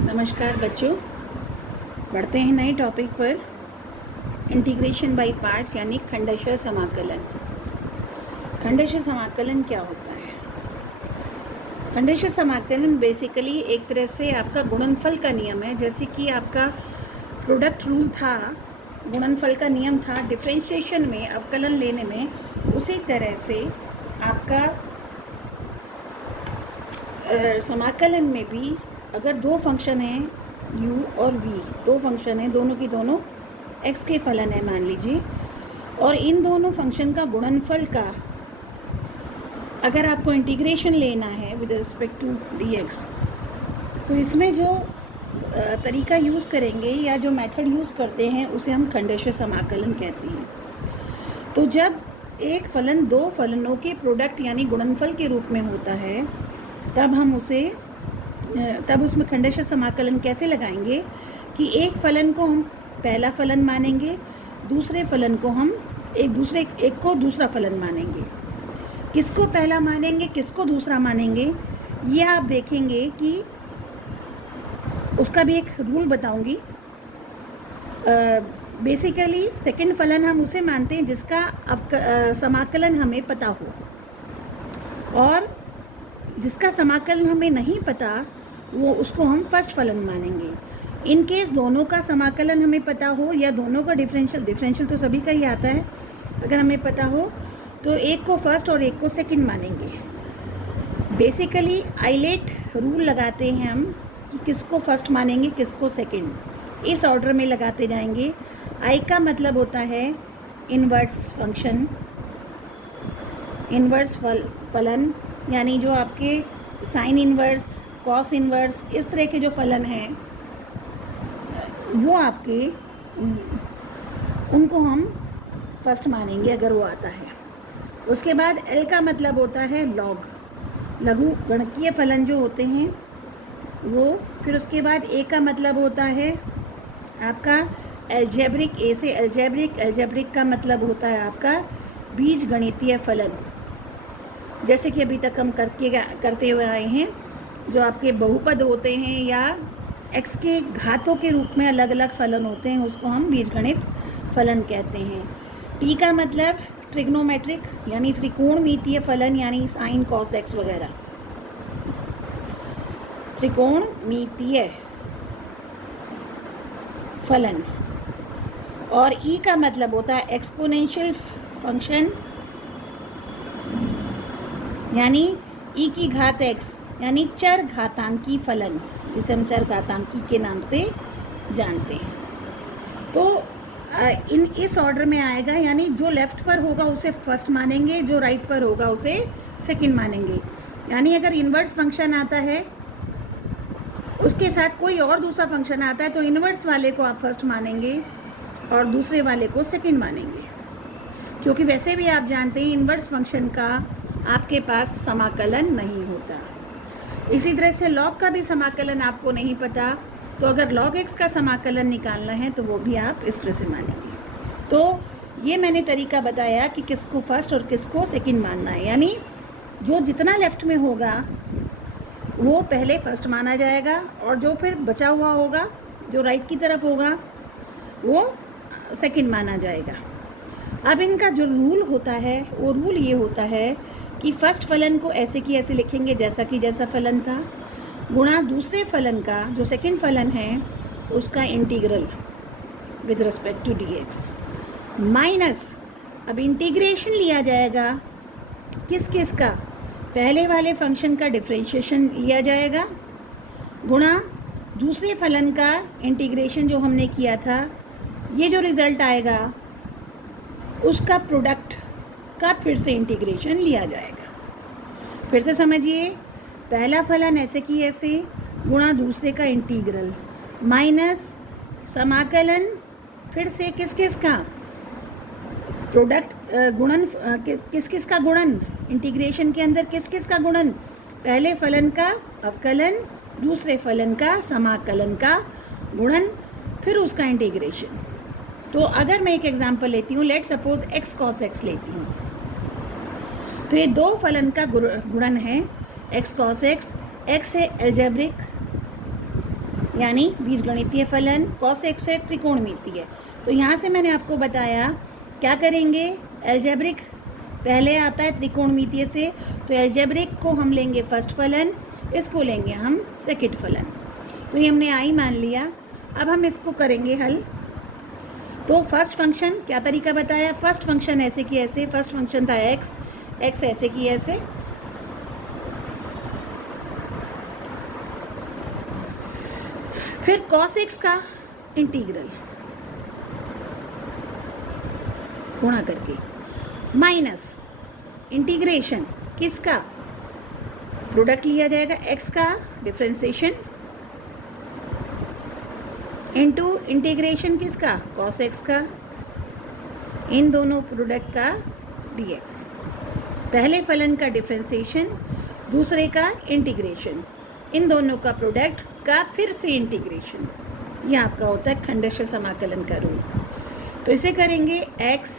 नमस्कार बच्चों, बढ़ते हैं नए टॉपिक पर। इंटीग्रेशन बाय पार्ट्स यानी खंडशः समाकलन। खंडशः समाकलन क्या होता है? खंडशः समाकलन बेसिकली एक तरह से आपका गुणनफल का नियम है। जैसे कि आपका प्रोडक्ट रूल था, गुणनफल का नियम था डिफरेंशिएशन में, अवकलन लेने में, उसी तरह से आपका समाकलन में भी अगर दो फंक्शन हैं u और v, दो फंक्शन हैं, दोनों की दोनों x के फलन है मान लीजिए, और इन दोनों फंक्शन का गुणनफल का अगर आपको इंटीग्रेशन लेना है विद रिस्पेक्ट टू dx, तो इसमें जो तरीका यूज़ करेंगे या जो मेथड यूज़ करते हैं उसे हम खंडशः समाकलन कहते हैं। तो जब एक फलन दो फलनों के प्रोडक्ट यानी गुणनफल के रूप में होता है, तब उसमें खंडशः समाकलन कैसे लगाएंगे कि एक फलन को हम पहला फलन मानेंगे, दूसरे फलन को हम एक को दूसरा फलन मानेंगे। किसको पहला मानेंगे, किसको दूसरा मानेंगे, ये आप देखेंगे कि उसका भी एक रूल बताऊंगी। बेसिकली सेकंड फलन हम उसे मानते हैं जिसका समाकलन हमें पता हो, और जिसका समाकलन हमें नहीं पता वो उसको हम फर्स्ट फलन मानेंगे। इन केस दोनों का समाकलन हमें पता हो या दोनों का डिफरेंशियल तो सभी का ही आता है, अगर हमें पता हो तो एक को फर्स्ट और एक को सेकंड मानेंगे। बेसिकली आइलेट रूल लगाते हैं हम कि किसको फर्स्ट मानेंगे, किसको सेकंड, इस ऑर्डर में लगाते जाएंगे। आई का मतलब होता है इन्वर्स फंक्शन, इन्वर्स फलन, यानी जो आपके साइन इन्वर्स, कॉस इन्वर्स, इस तरह के जो फलन हैं वो आपके उनको हम फर्स्ट मानेंगे अगर वो आता है। उसके बाद एल का मतलब होता है लॉग, लघु गणकीय फलन जो होते हैं वो। फिर उसके बाद ए का मतलब होता है आपका एल्जेब्रिक, ए से एल्जेब्रिक का मतलब होता है आपका बीज गणितीय फलन। जैसे कि अभी तक हम करते हुए आए हैं, जो आपके बहुपद होते हैं या x के घातों के रूप में अलग अलग फलन होते हैं, उसको हम बीजगणित फलन कहते हैं। टी का मतलब ट्रिग्नोमेट्रिक यानी त्रिकोणमितीय फलन, यानी साइन कॉस एक्स वगैरह, त्रिकोणमितीय फलन। और ई का मतलब होता है एक्सपोनेंशियल फंक्शन, यानी ई की घात x, यानी चर घातांकी फलन, जिसे हम चर घातांकी के नाम से जानते हैं। तो इस ऑर्डर में आएगा, यानी जो लेफ्ट पर होगा उसे फर्स्ट मानेंगे, जो राइट पर होगा उसे सेकंड मानेंगे। यानी अगर इन्वर्स फंक्शन आता है, उसके साथ कोई और दूसरा फंक्शन आता है, तो इन्वर्स वाले को आप फर्स्ट मानेंगे और दूसरे वाले को सेकंड मानेंगे, क्योंकि वैसे भी आप जानते हैं इन्वर्स फंक्शन का आपके पास समाकलन नहीं होता। इसी तरह से लॉग का भी समाकलन आपको नहीं पता, तो अगर log x का समाकलन निकालना है तो वो भी आप इस तरह से मानेंगे। तो ये मैंने तरीका बताया कि किसको फर्स्ट और किसको सेकंड मानना है, यानी जो जितना लेफ्ट में होगा वो पहले फर्स्ट माना जाएगा, और जो फिर बचा हुआ होगा, जो राइट की तरफ होगा, वो सेकंड माना जाएगा। अब इनका जो रूल होता है वो रूल ये होता है कि फर्स्ट फलन को ऐसे की ऐसे लिखेंगे जैसा कि जैसा फलन था, गुणा दूसरे फलन का, जो सेकंड फलन है, उसका integral with respect to dx, minus अब इंटीग्रेशन लिया जाएगा किस का, पहले वाले फंक्शन का डिफरेंशिएशन लिया जाएगा, गुणा दूसरे फलन का इंटीग्रेशन जो हमने किया था, ये जो रिज़ल्ट आएगा उसका प्रोडक्ट का फिर से इंटीग्रेशन लिया जाएगा। फिर से समझिए, पहला फलन ऐसे की ऐसे, गुणा दूसरे का इंटीग्रल, माइनस समाकलन फिर से किस का प्रोडक्ट, गुणन, किस का गुणन, इंटीग्रेशन के अंदर किस का गुणन, पहले फलन का अवकलन, दूसरे फलन का समाकलन का गुणन, फिर उसका इंटीग्रेशन। तो अगर मैं एक एग्जांपल लेती हूँ, let suppose x cos x लेती हूँ, तो ये दो फलन का गुणन है x cos x। x है एल्जेब्रिक यानी बीजगणितीय फलन, cos x है त्रिकोणमितीय। तो यहाँ से मैंने आपको बताया क्या करेंगे, एल्जेब्रिक पहले आता है त्रिकोणमितीय से, तो एल्जेब्रिक को हम लेंगे फर्स्ट फलन, इसको लेंगे हम सेकंड फलन। तो ये हमने आई मान लिया। अब हम इसको करेंगे हल। तो फर्स्ट फंक्शन क्या तरीका बताया, फर्स्ट फंक्शन ऐसे कि ऐसे, फर्स्ट फंक्शन था एक्स ऐसे कि ऐसे, फिर cos x का इंटीग्रल गुणा करके, माइनस इंटीग्रेशन किसका, प्रोडक्ट लिया जाएगा x का डिफरेंशिएशन, इनटू इंटीग्रेशन किसका, cos x का, इन दोनों प्रोडक्ट का dx। पहले फलन का डिफरेंशिएशन, दूसरे का इंटीग्रेशन, इन दोनों का प्रोडक्ट का फिर से इंटीग्रेशन। ये आपका होता है खंडश समाकलन का रूल। तो इसे करेंगे x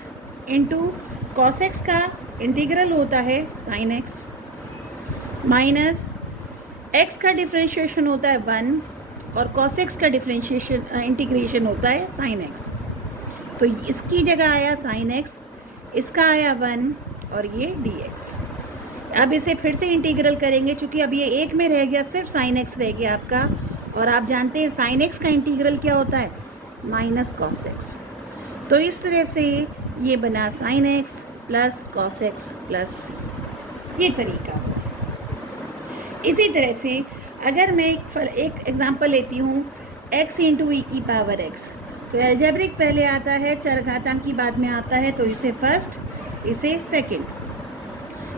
इंटू कॉस एक्स का इंटीग्रल होता है साइन एक्स, माइनस x का डिफ्रेंशिएशन होता है 1 और cos x का डिफ्रेंशिएशन इंटीग्रेशन होता है साइन x। तो इसकी जगह आया साइन x, इसका आया 1 और ये dx। अब इसे फिर से इंटीग्रल करेंगे, चूँकि अब ये एक में रह गया, सिर्फ साइन एक्स रह गया आपका, और आप जानते हैं साइन एक्स का इंटीग्रल क्या होता है, माइनस कॉस एक्स। तो इस तरह से ये बना sine x plus cos x plus c, ये तरीका हो। इसी तरह से अगर मैं एक एग्जांपल लेती हूँ x इंटू ई की पावर x, तो एल्जेब्रिक पहले आता है, चरघातांकी बाद में आता है, तो इसे फर्स्ट, इसे सेकंड।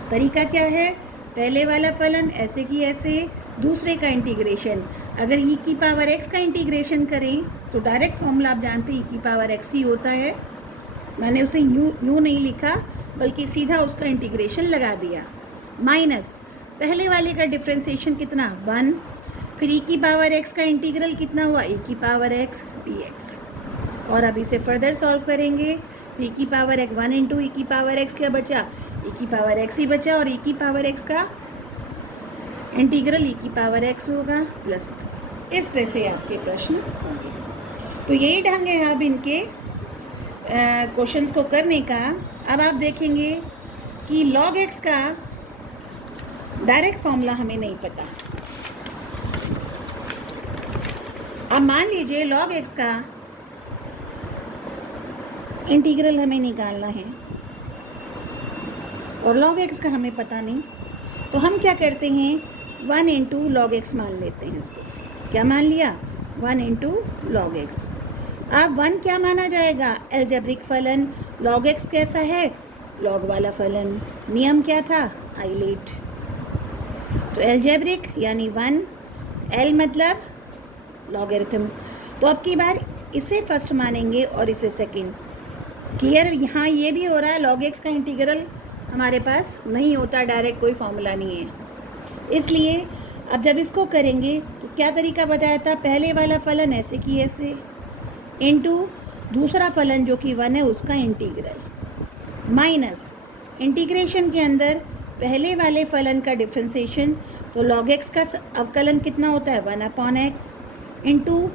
तरीका क्या है, पहले वाला फलन ऐसे कि ऐसे, दूसरे का इंटीग्रेशन। अगर ई की पावर x का इंटीग्रेशन करें तो डायरेक्ट फॉर्मूला आप जानते हैं ई की पावर x ही होता है, मैंने उसे यूँ नहीं लिखा बल्कि सीधा उसका इंटीग्रेशन लगा दिया, माइनस पहले वाले का डिफ्रेंशिएशन कितना 1, फिर ई की पावर x का इंटीग्रल कितना हुआ ई की पावर x dx। और अब इसे फर्दर सॉल्व करेंगे, ई की पावर x 1 इंटू ई की पावर x क्या बचा, ई की पावर x ही बचा, और ई की पावर x का इंटीग्रल ई की पावर x होगा प्लस। इस तरह से आपके प्रश्न होंगे। तो यही ढंग है अब इनके क्वेश्चंस को करने का। अब आप देखेंगे कि log x का डायरेक्ट फॉर्मूला हमें नहीं पता। अब मान लीजिए log x का इंटीग्रल हमें निकालना है और log x का हमें पता नहीं, तो हम क्या करते हैं, 1 इंटू लॉग एक्स मान लेते हैं। इसको क्या मान लिया, 1 इंटू लॉग एक्स। अब 1 क्या माना जाएगा, एल्जेब्रिक फलन, log x कैसा है, लॉग वाला फलन। नियम क्या था, आइलेट। तो एल्जेब्रिक यानी 1, एल मतलब लॉगरिथम। तो अब की बार इसे फर्स्ट मानेंगे और इसे सेकंड। क्लियर, यहाँ ये भी हो रहा है, log x का इंटीग्रल हमारे पास नहीं होता, डायरेक्ट कोई फॉर्मूला नहीं है, इसलिए अब जब इसको करेंगे तो क्या तरीका बताया था, पहले वाला फलन ऐसे कि ऐसे, इनटू दूसरा फलन जो कि 1 है उसका इंटीग्रल, माइनस इंटीग्रेशन के अंदर पहले वाले फलन का डिफ्रेंशिएशन, तो log x का अवकलन कितना होता है 1/x, इनटू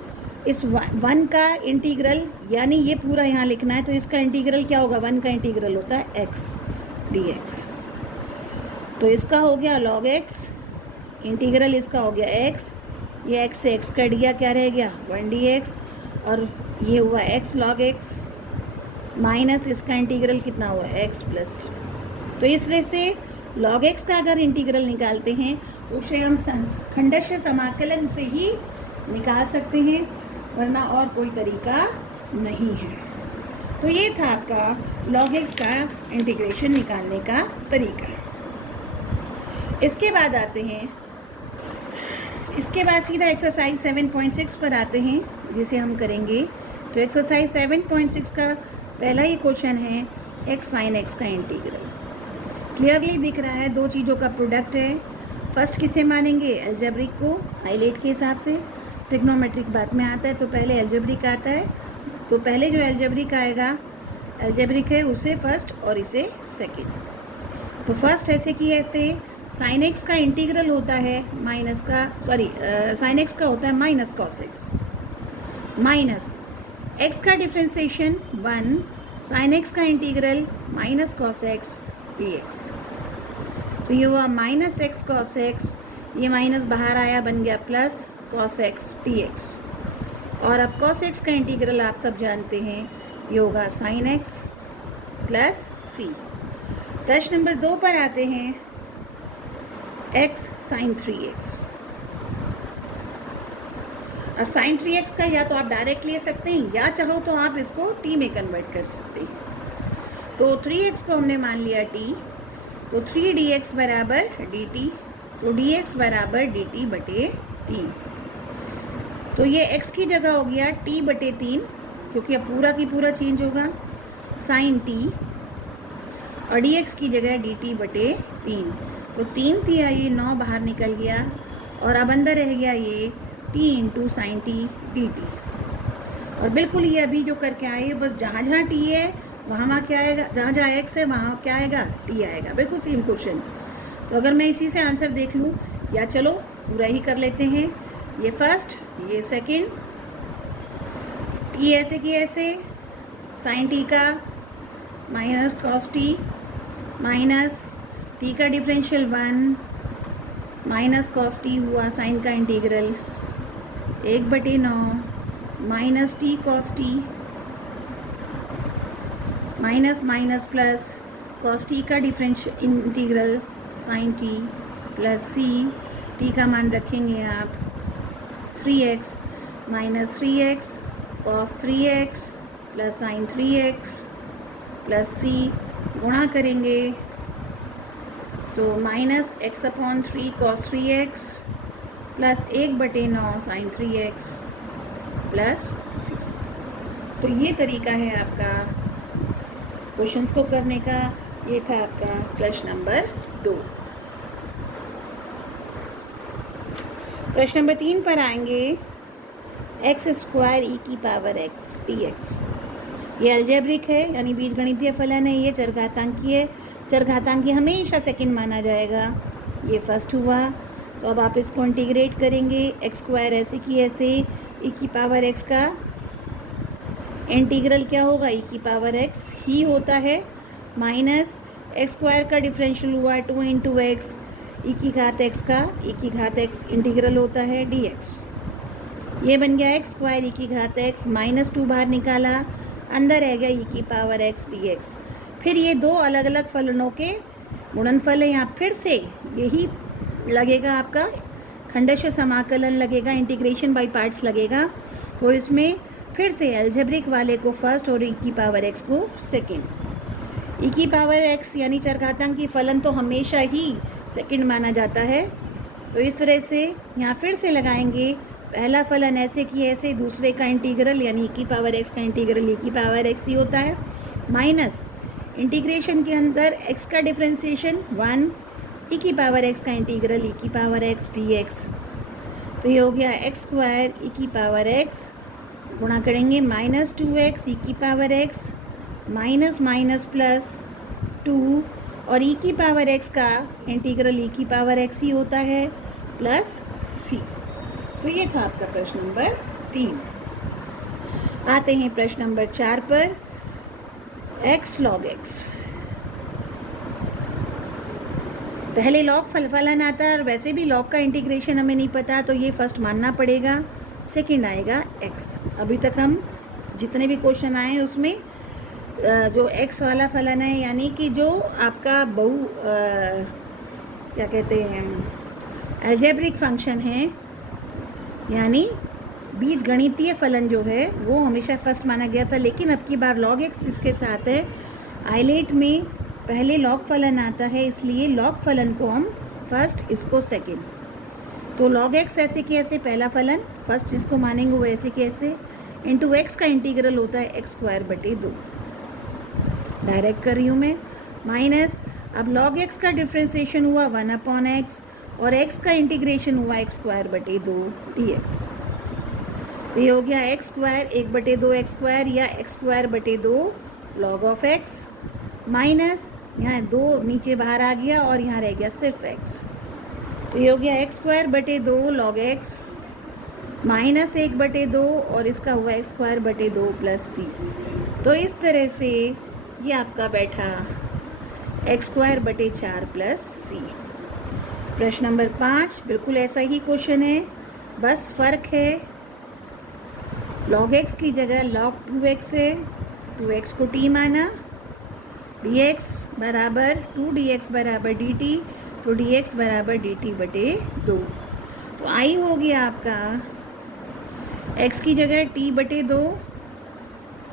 इस 1 का इंटीग्रल, यानी ये पूरा यहाँ लिखना है, तो इसका इंटीग्रल क्या होगा, 1 का इंटीग्रल होता है x dx। तो इसका हो गया log x, इंटीग्रल इसका हो गया x, ये x से x कट गया, क्या रह गया 1 dx, और ये हुआ x log x, माइनस इसका इंटीग्रल कितना हुआ x प्लस। तो इस तरह से log x का अगर इंटीग्रल निकालते हैं तो उसे हम खंडश समाकलन से ही निकाल सकते हैं, वरना और कोई तरीका नहीं है। तो ये था आपका log x का इंटीग्रेशन निकालने का तरीका। इसके बाद आते हैं, इसके बाद सीधा एक्सरसाइज 7.6 पर आते हैं, जिसे हम करेंगे। तो एक्सरसाइज 7.6 का पहला ही क्वेश्चन है x sin x का इंटीग्रल। क्लियरली दिख रहा है, दो चीज़ों का प्रोडक्ट है। फर्स्ट किसे मानेंगे, एल्जेब्रिक को, हाईलाइट के हिसाब से। ट्रिग्नोमेट्रिक बाद में आता है, तो पहले एल्जेब्रिक आता है। तो पहले जो एल्जेब्रिक आएगा, एल्जेब्रिक है, उसे फर्स्ट और इसे सेकंड। तो फर्स्ट ऐसे कि ऐसे, साइन एक्स का इंटीग्रल होता है माइनस का, सॉरी साइन एक्स का होता है minus cos x, minus x का डिफ्रेंसिएशन 1, साइन एक्स का integral minus cos x D x. तो ये हुआ माइनस एक्स कॉस एक्स, ये माइनस बाहर आया, बन गया plus cos x D x. और अब कॉस एक्स का इंटीग्रल आप सब जानते हैं, ये होगा साइन एक्स प्लस सी। प्रश्न नंबर 2 पर आते हैं, एक्स साइन 3x। और साइन 3x का या तो आप डायरेक्ट ले सकते हैं या चाहो तो आप इसको t में कन्वर्ट कर सकते हैं। तो 3x को हमने मान लिया t, तो 3dx बराबर dt, तो dx बराबर dt बटे 3। तो ये x की जगह हो गया t बटे 3, क्योंकि अब पूरा की पूरा चेंज होगा, साइन t, और dx की जगह dt बटे 3। तो 3 तिया ये 9 बाहर निकल गया, और अब अंदर रह गया ये t into sine T D T. और बिल्कुल ये अभी जो करके आए, बस जहाँ जहाँ t है वहाँ क्या आएगा, जहाँ जहाँ x है वहाँ क्या आएगा, t आएगा। बिल्कुल सेम क्वेश्चन। तो अगर मैं इसी से आंसर देख लूँ, या चलो पूरा ही कर लेते हैं, ये फर्स्ट, ये सेकंड, t ऐसे की ऐसे, साइन t का minus cos t, minus t का डिफरेंशियल 1, माइनस कॉस t हुआ साइन का integral 1/9, minus t cos t, minus minus plus cos t का differential integral sine t plus c, t का मान रखेंगे आप 3x, minus 3x cos 3x plus sine 3x plus c, गुणा करेंगे तो minus x/3 cos 3x plus 1/9 sine 3x plus c। तो ये तरीका है आपका क्वेश्चंस को करने का। ये था आपका प्रश्न नंबर 2। प्रश्न नंबर 3 पर आएंगे, x² e की पावर x dx। ये अलजेब्रिक है, यानी बीजगणितीय फलन है, ये चरघातांकी है। चरघातांकी हमेशा सेकंड माना जाएगा। ये फर्स्ट हुआ, तो अब आप इसको इंटीग्रेट करेंगे, x² ऐसे की ऐसे, e की पावर x का इंटीग्रल क्या होगा, e की पावर x ही होता है, माइनस x² का डिफरेंशियल हुआ 2 इंटू एक्स, e की घात x का e की घात x इंटीग्रल होता है dx। ये बन गया x² e की घात x, माइनस 2 बाहर निकाला, अंदर रह गया e की पावर x dx। फिर ये दो अलग अलग फलनों के गुणनफल है, यहाँ फिर से यही लगेगा आपका खंडशः समाकलन लगेगा, इंटीग्रेशन बाय पार्ट्स लगेगा। तो इसमें फिर से अलजेब्रिक वाले को फर्स्ट और e की पावर x को सेकंड। e की पावर x यानी चरघातांकी फलन तो हमेशा ही सेकंड माना जाता है। तो इस तरह से यहाँ फिर से लगाएंगे, पहला फलन ऐसे की ऐसे, दूसरे का इंटीग्रल यानी e की पावर x का इंटीग्रल e की पावर x ही होता है, माइनस इंटीग्रेशन के अंदर x का डिफरेंशिएशन 1, e की पावर x का इंटीग्रल e की पावर x dx। तो ये हो गया x² e की पावर x, गुणा करेंगे माइनस 2x e की power x, minus minus plus 2, और e की पावर x का इंटीग्रल e की पावर x ही होता है, प्लस c। तो ये था आपका प्रश्न नंबर 3। आते हैं प्रश्न नंबर 4 पर, x log x। पहले लॉग फलन आता है, और वैसे भी लॉग का इंटीग्रेशन हमें नहीं पता, तो ये फर्स्ट मानना पड़ेगा, सेकंड आएगा x। अभी तक हम जितने भी क्वेश्चन आए हैं उसमें जो x वाला फलन है, यानी कि जो आपका क्या कहते हैं, अलजेब्रिक फंक्शन है, यानी बीज गणितीय फलन जो है वो हमेशा फर्स्ट माना गया था, लेकिन अब की बार लॉग एक्स इसके साथ है। आइलेट में पहले लॉग फलन आता है, इसलिए लॉग फलन को हम फर्स्ट, इसको सेकंड। तो लॉग एक्स ऐसे कि ऐसे पहला फलन, फर्स्ट जिसको मानेंगे वो ऐसे कि ऐसे, इंटू एक्स का इंटीग्रल होता है x²/2। डायरेक्ट कर रही हूँ मैं, माइनस अब log x का डिफ्रेंसिएशन हुआ 1/x, और x का इंटीग्रेशन हुआ x²/2 dx। तो ये हो गया x² 1/2 x² या x²/2 log of x, minus यहाँ 2 नीचे बाहर आ गया और यहाँ रह गया सिर्फ x। तो ये हो गया x²/2 log x माइनस 1/2 और इसका हुआ x²/2 प्लस c। तो इस तरह से ये आपका बैठा x²/4 प्लस c। प्रश्न नंबर 5 बिल्कुल ऐसा ही क्वेश्चन है, बस फ़र्क है log x की जगह log 2x है, 2x को t माना, dx बराबर 2dx बराबर dt, तो dx बराबर dt/2। तो आई हो गया आपका x की जगह t/2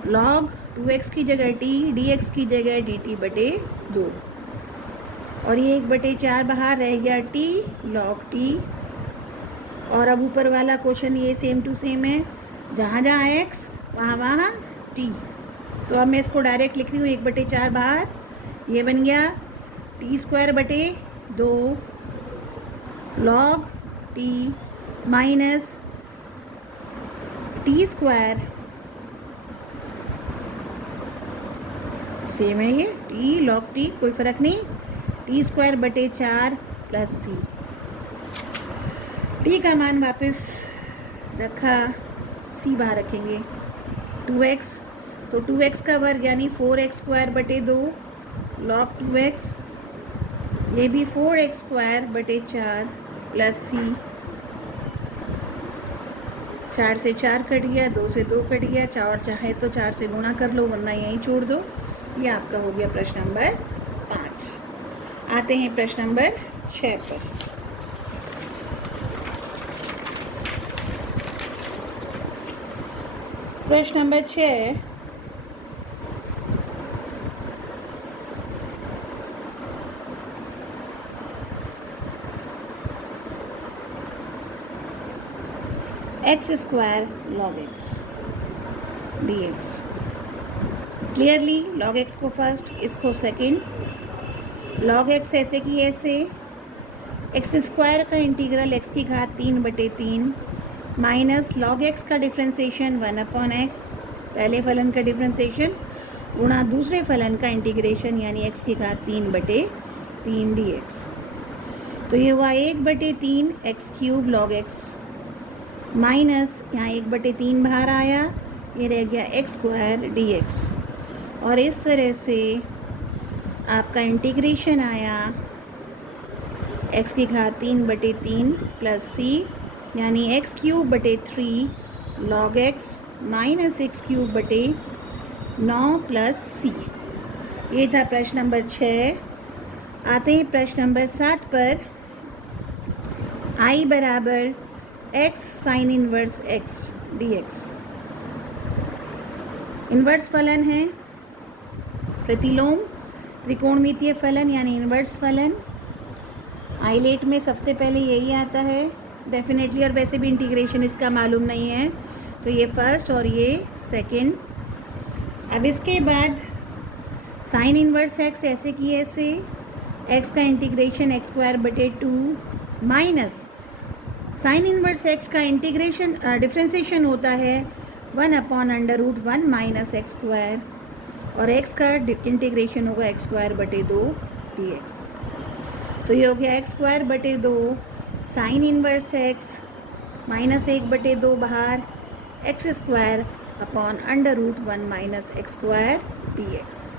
log 2x की जगह t, dx की जगह dt/2 और ये 1/4 बाहर रह गया t log t। और अब ऊपर वाला क्वेश्चन ये सेम टू सेम है, जहाँ जहाँ x वहाँ t। तो अब मैं इसको डायरेक्ट लिख रही हूँ, 1/4 बाहर, ये बन गया t²/2 log t minus t², same है ये t log t, कोई फ़र्क नहीं, t²/4 प्लस c। t का मान वापस रखा, c बाहर रखेंगे, 2x, तो 2x का वर्ग यानी 4x²/2 log 2x, ये भी 4x²/4 प्लस c। 4 से 4 कट गया, 2 से 2 कट गया, 4 चाहे तो 4 से गुणा कर लो वरना यहीं छोड़ दो। ये आपका हो गया प्रश्न नंबर 5। आते हैं प्रश्न नंबर 6 पर। प्रश्न number 6, x² log x dx। Clearly log x को फर्स्ट, इसको सेकंड, log x ऐसे की ऐसे, x² का इंटीग्रल x की घात 3/3 माइनस log x का डिफ्रेंसिएशन 1/x, पहले फलन का डिफ्रेंसिएशन गुणा दूसरे फलन का इंटीग्रेशन यानी x की घात 3/3 dx। तो ये हुआ 1/3 x³ log x माइनस यहाँ 1/3 बाहर आया, ये रह गया x² dx। और इस तरह से आपका इंटीग्रेशन आया x की घात 3/3 प्लस c यानी x³/3 log x minus x³/9 plus c। ये था प्रश्न नंबर 6। आते हैं प्रश्न नंबर 7 पर। i बराबर x sine inverse x dx। Inverse फलन है, प्रतिलोम त्रिकोणमितीय फलन यानी इनवर्स फलन। आइलेट में सबसे पहले यही आता है डेफिनेटली, और वैसे भी इंटीग्रेशन इसका मालूम नहीं है, तो ये फर्स्ट और ये सेकंड। अब इसके बाद साइन इनवर्स x ऐसे की ऐसे, x का integration x²/2 minus sine inverse x का इंटीग्रेशन डिफ्रेंसिएशन होता है 1/√1 माइनस x², और x का इंटीग्रेशन होगा x²/2 dx। तो ये हो गया x²/2 sine inverse x minus 1/2 बाहर, x²/√1 माइनस x² dx।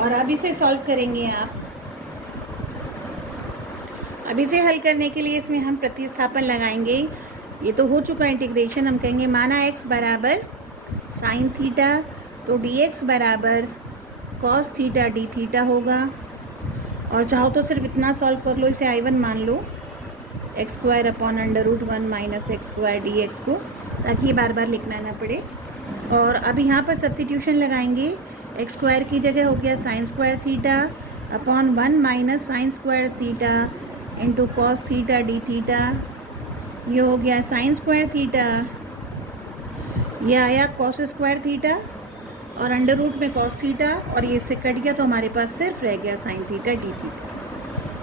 और अब इसे सॉल्व करेंगे आप। अब इसे हल करने के लिए इसमें हम प्रतिस्थापन लगाएंगे। ये तो हो चुका इंटीग्रेशन, हम कहेंगे माना x बराबर साइन थीटा, तो dx बराबर कॉस थीटा डी थीटा होगा। और चाहो तो सिर्फ इतना सॉल्व कर लो, इसे I1 मान लो, x²/√1 माइनस x² dx को, ताकि ये बार बार लिखना ना पड़े। और अब यहाँ पर सब्स्टिट्यूशन लगाएंगे, x² की जगह हो गया sine square theta upon 1 minus sine square theta into cos theta D theta. ये हो गया साइन स्क्वायर थीटा, ये आया कॉस स्क्वायर थीटा और अंडर रूट में कॉस थीटा, और ये इससे कट गया तो हमारे पास सिर्फ रह गया साइन थीटा डी थीटा।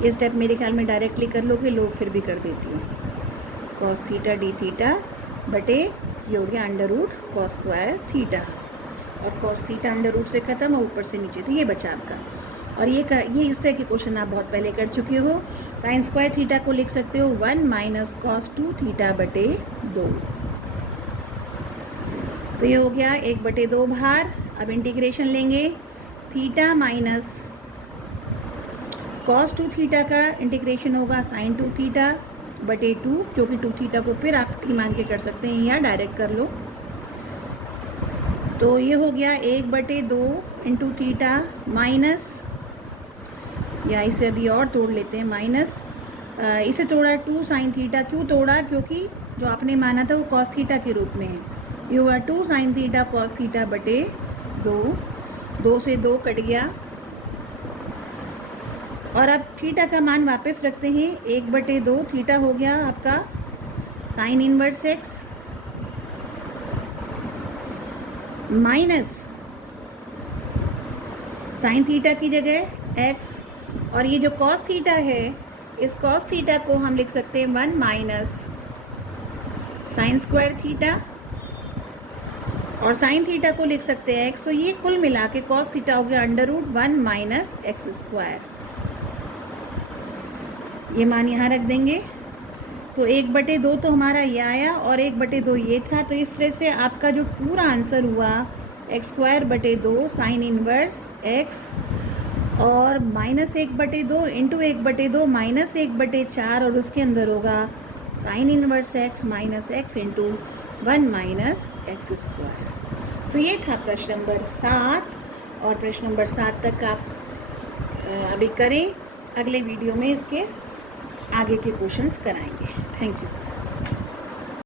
ये स्टेप मेरे ख्याल में डायरेक्टली कर लोगे, लोग फिर भी कर देती हैं। कॉस थीटा डी थीटा बटे ये हो गया under root cos square theta, और कॉस थीटा अंडर रूट से ख़त्म और ऊपर से नीचे, तो ये बचा आपका। और ये इस तरह के क्वेश्चन आप बहुत पहले कर चुके हो। साइन स्क्वायर थीटा को लिख सकते हो 1 माइनस कॉस 2 थीटा बटे 2। तो ये हो गया 1/2 बाहर। अब इंटीग्रेशन लेंगे, थीटा माइनस कॉस 2 थीटा का इंटीग्रेशन होगा साइन 2 थीटा बटे 2, क्योंकि 2 थीटा को फिर आप टी मान के कर सकते हैं या डायरेक्ट कर लो। तो ये हो गया 1/2 इंटू थीटा माइनस, या इसे अभी और तोड़ लेते हैं, माइनस इसे तोड़ा 2 साइन थीटा। क्यों तोड़ा? क्योंकि जो आपने माना था वो कॉस थीटा के रूप में है। ये हुआ 2 साइन थीटा कॉस थीटा बटे 2, 2 से 2 कट गया। और अब थीटा का मान वापस रखते हैं, 1/2 थीटा हो गया आपका sine inverse x minus sine theta की जगह एक्स, और ये जो कॉस थीटा है इस कॉस थीटा को हम लिख सकते हैं 1 माइनस साइन स्क्वायर थीटा, और साइन थीटा को लिख सकते हैं एक्स। तो ये कुल मिला के कॉस थीटा हो गया √1 माइनस एक्स स्क्वायर। ये मान यहाँ रख देंगे। तो 1/2 तो हमारा ये आया और 1/2 ये था। तो इस तरह से आपका जो पूरा आंसर हुआ x²/2 साइन इनवर्स x, और -1/2 इंटू 1/2 -1/4, और उसके अंदर होगा sine inverse x minus x into 1 minus x square. तो ये था प्रश्न नंबर 7, और प्रश्न नंबर 7 तक आप अभी करें। अगले वीडियो में इसके आगे के क्वेश्चंस कराएंगे। Thank you.